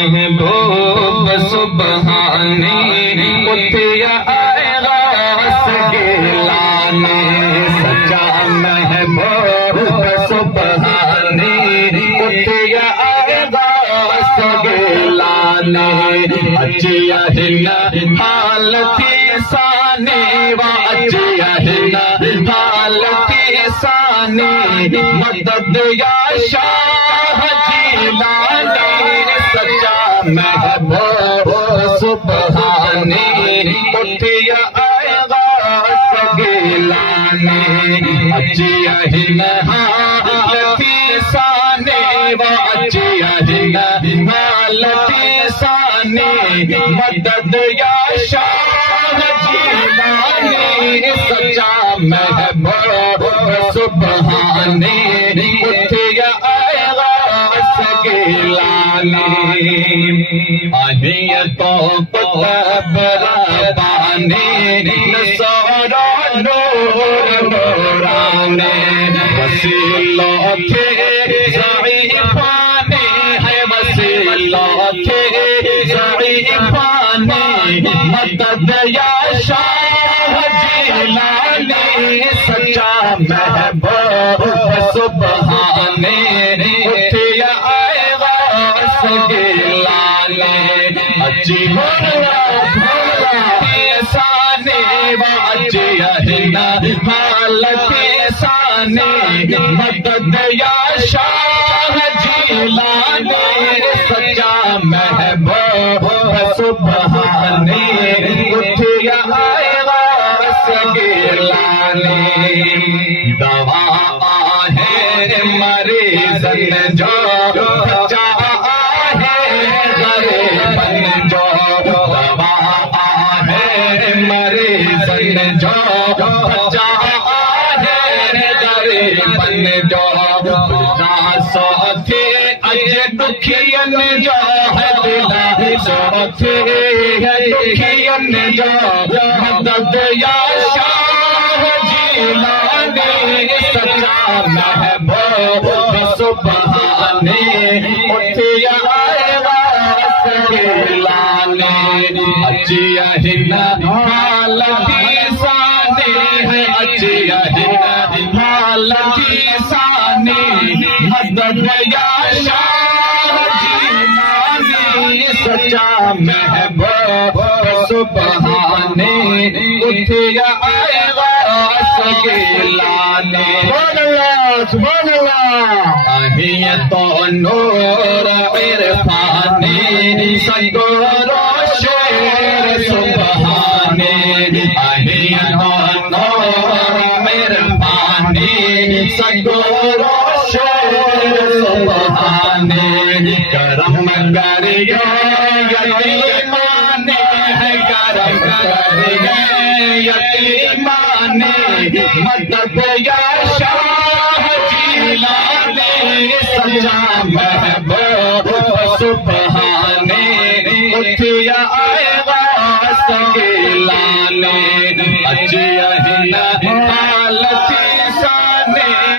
महबूब सुबहानी उठिया आएगा सगिलाने सच्चा महबूब सुबहानी उठिया आएगा सगिलाने अचिया हिन हालती साने वा अचिया हिन हालती साने मदद या शाह जिलानी सच्चा महबूब सुबहानी उठिया आएगा सगिलाने अचिया हिन हालती साने वा अचिया हिन हालती साने मदद या शाह जिलानी सच्चा महबूब सुबहानी उठिया आएगा सगिलाने आहिया तो कुतब रब्बानी नसरा नूर नूराने वसीलो थे ज़ईफ़ाने है वसीलो थे ज़ईफ़ाने मदद या शाह जिलानी सच्चा महबूब सुबहाने उठिया आएगा सगिलाने अची साने वा अचिया हिन हालती साने मदद या शाह जिलाने सच्चा महबूब सुबहाने उठिया आएगा सगिलाने दवा है मरीज़न जो बचा है गरीबन जो दवा है मरीज़न जो बचा है गरीबन जो साथी अज दुखियन जो है दिला साथी है दुखियन जो मदद या शाह जिलाने सच्चा महबूब सुबहाने उठिया आएगा सगिलाने अचिया हिन हालती साने है अचिया हिन हालती साने मदद या शाह जिलाने सच्चा महबूब सुबहाने उठिया आएगा सगिलाने आहिया तो नूर इरफाने सगोरो शेर सुबहाने आहिया तो नूर इरफाने सगोरो शेर सुबहाने करम करियो यतीमाने है करम करियो यतीमाने मदद या शाह जिलाने सच्चा महबूब सुबहाने उठिया आएगा सगिलाने अचिया हिन